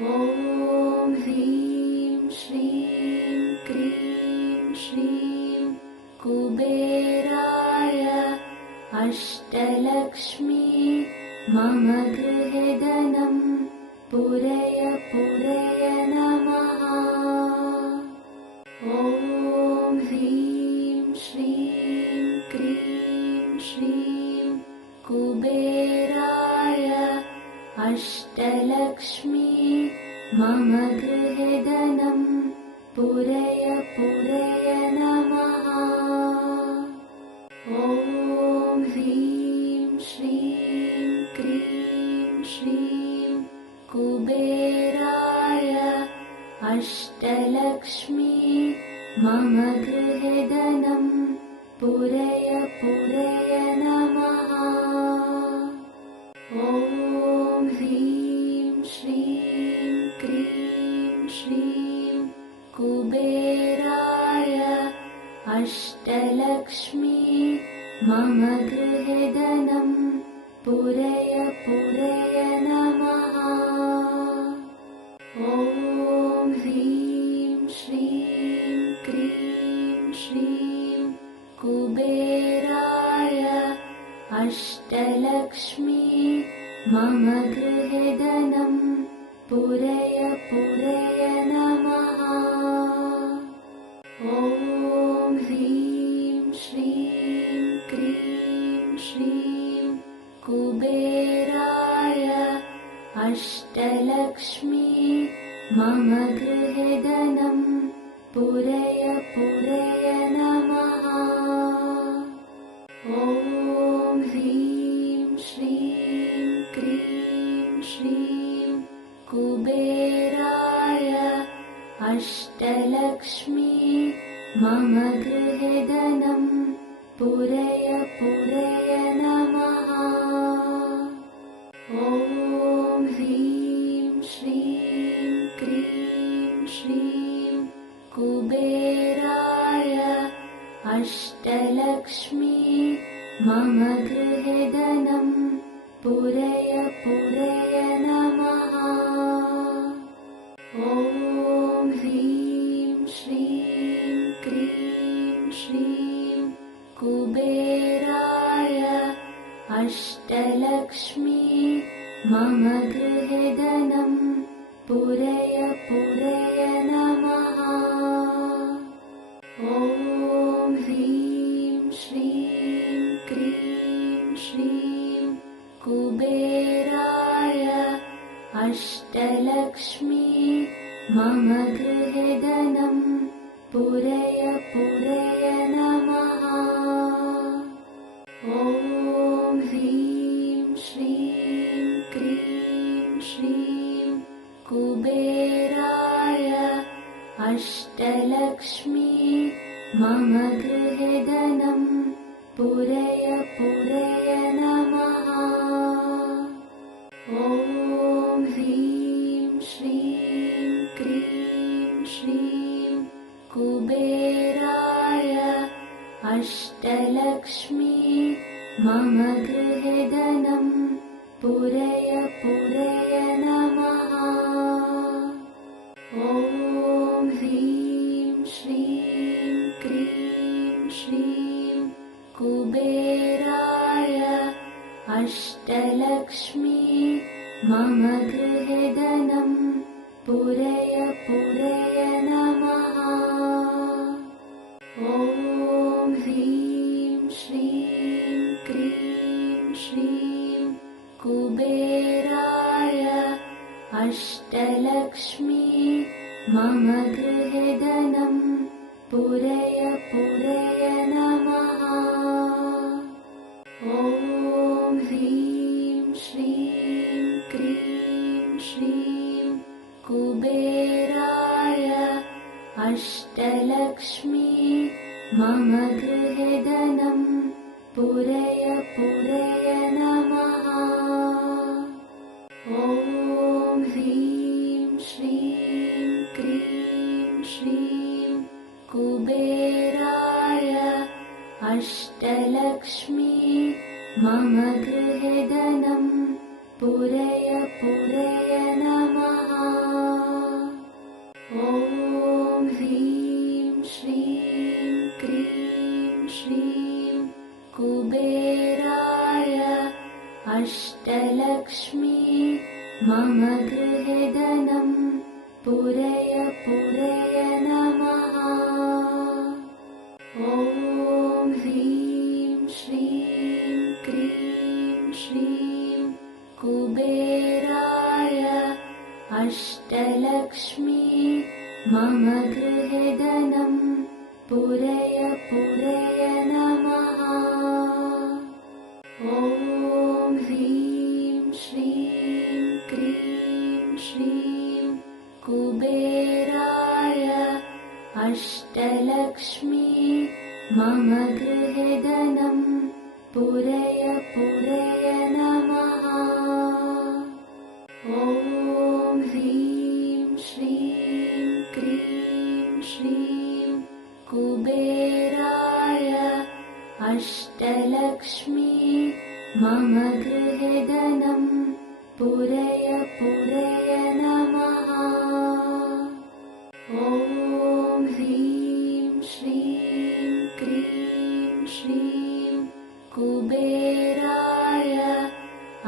ॐ ह्रीं श्रीं क्रीं श्रीं कुबेराय अष्टलक्ष्मी मम गृहे धनं पूरय पूरय नमः। ॐ ह्रीं श्रीं क्रीं श्रीं कुबेराय अष्टलक्ष्मी मम गृहे धनं पूरय पूरय नमः। ॐ ह्रीं श्रीं क्रीं श्रीं कुबेराय अष्टलक्ष्मी मम गृहे धनं पूरय पूरय नमः। ॐ ह्रीं श्रीं क्रीं श्रीं कुबेराय अष्टलक्ष्मी मम गृहे धनं पूरय पूरय नमः। ॐ ह्रीं श्रीं क्रीं श्रीं कुबेराय अष्टलक्ष्मी मम गृहे धनं पूरय पूरय नमः। ॐ ह्रीं श्रीं क्रीं श्रीं कुबेराय अष्टलक्ष्मी मम गृहे धनं पूरय पूरय नमः। ॐ ह्रीं श्रीं क्रीं श्रीं कुबेराय अष्टलक्ष्मी मम गृहे धनं पूरय पूरय नमः। ॐ ह्रीं श्रीं क्रीं श्रीं कुबेराय अष्टलक्ष्मी मम गृहे धनं पूरय पूरय नमः। ॐ ह्रीं श्रीं क्रीं श्रीं कुबेराय अष्टलक्ष्मी मम गृहे धनं पूरय पूरय नमः। ॐ ह्रीं श्रीं क्रीं श्रीं कुबेराय अष्टलक्ष्मी मम गृहे धनं पूरय पूरय नमः। ॐ ह्रीं श्रीं क्रीं श्रीं कुबेराय अष्टलक्ष्मी मम गृहे धनं पूरय पूरय नमः। ॐ ह्रीं श्रीं क्रीं श्रीं कुबेराय अष्टलक्ष्मी मम गृहे धनं पूरय पूरय नमः। ॐ ह्रीं श्रीं क्रीं श्रीं कुबेराय अष्टलक्ष्मी मम गृहे धनं पूरय पूरय नमः। ॐ ह्रीं श्रीं क्रीं श्रीं कुबेराय अष्टलक्ष्मी मम गृहे धनं पूरय पूरय नमः। ॐ ह्रीं श्रीं क्रीं श्रीं कुबेराय अष्टलक्ष्मी मम गृहे धनं पूरय पूरय नमः। ॐ ह्रीं श्रीं क्रीं श्रीं कुबेराय अष्टलक्ष्मी मम गृहे धनं पूरय पूरय नमः। मम गृहे धनं पूरय पूरय नमः। ॐ ह्रीं श्रीं क्रीं श्रीं कुबेराय अष्टलक्ष्मी मम गृहे धनं पूरय पूरय नमः। ॐ ह्रीं श्रीं क्रीं श्रीं कुबेराय अष्टलक्ष्मी मम गृहे धनं पूरय पूरय नमः। ॐ ह्रीं श्रीं क्रीं श्रीं कुबेराय अष्टलक्ष्मी मम गृहे धनं पूरय पूरय नमः। ॐ ह्रीं श्रीं क्रीं श्रीं कुबेराय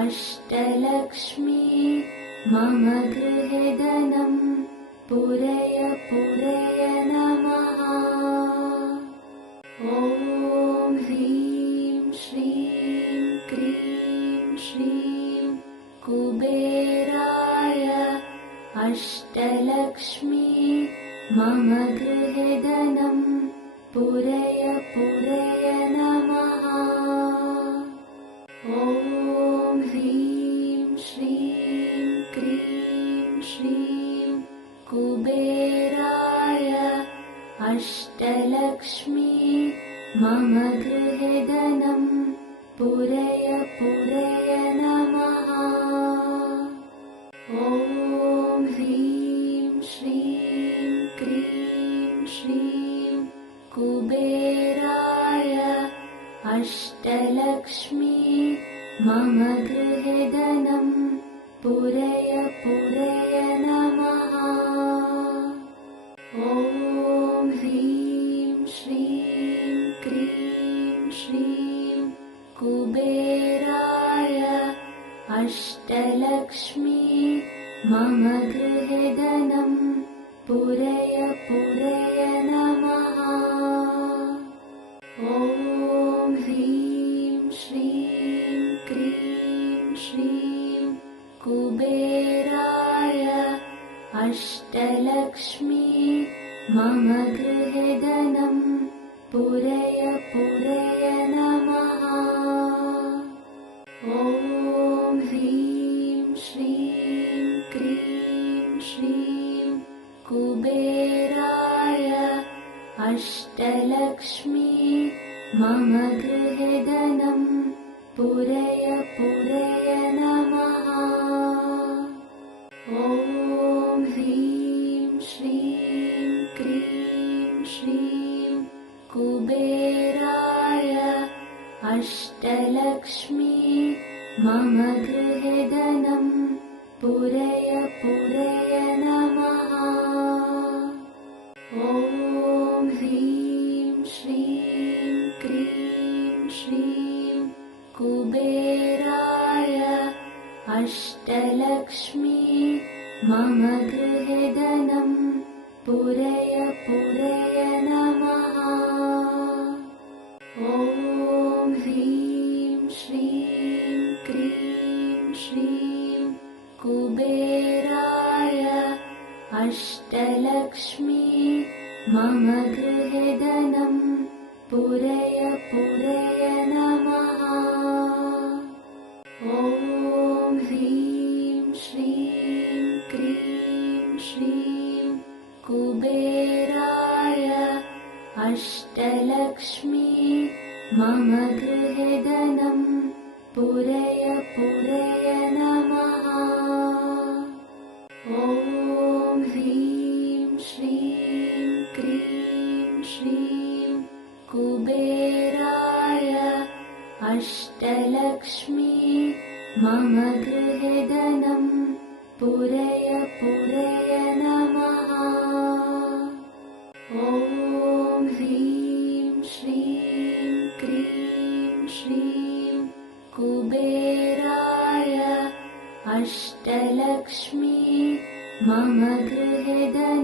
अष्टलक्ष्मी मम गृहे धनं पूरय पूरय नमः। ॐ ह्रीं श्रीं क्रीं श्रीं कुबेराय अष्टलक्ष्मी मम गृहे धनं पूरय पूरय नमः। ॐ ह्रीं श्रीं क्रीं श्रीं कुबेराय अष्टलक्ष्मी मम गृहे धनं पूरय पूरय नमः। ॐ ह्रीं श्रीं क्रीं श्रीं कुबेराय अष्टलक्ष्मी मम गृहे धनं पूरय पूरय नमः। ॐ ह्रीं श्रीं क्रीं श्रीं कुबेराय अष्टलक्ष्मी मम गृहे धनं पूरय पूरय नमः। ॐ ह्रीं श्रीं क्रीं श्रीं कुबेराय अष्टलक्ष्मी मम गृहे धनं पूरय पूरय नमः। ॐ ह्रीं श्रीं क्रीं श्रीं कुबेराय अष्टलक्ष्मी मम गृहे धनं पूरय पूरय नमः। ॐ ह्रीं श्रीं क्रीं श्रीं कुबेराय अष्टलक्ष्मी मम गृहे धनं पूरय पूरय नमः। ॐ ह्रीं श्रीं क्रीं श्रीं कुबेराय अष्टलक्ष्मी मम गृहे धनं पूरय पूरय नमः। ॐ ह्रीं श्रीं क्रीं श्रीं कुबेराय अष्टलक्ष्मी मम गृहे धनं पूरय पूरय नमः। ॐ ह्रीं श्रीं क्रीं श्रीं कुबेराय अष्टलक्ष्मी मम गृहे धनं पूरय पूरय नमः। ॐ ह्रीं श्रीं क्रीं श्रीं कुबेराय अष्टलक्ष्मी मम गृहे धनं पूरय पूरय नमः। ॐ ह्रीं श्रीं क्रीं श्रीं कुबेराय अष्टलक्ष्मी मम गृहे धनम्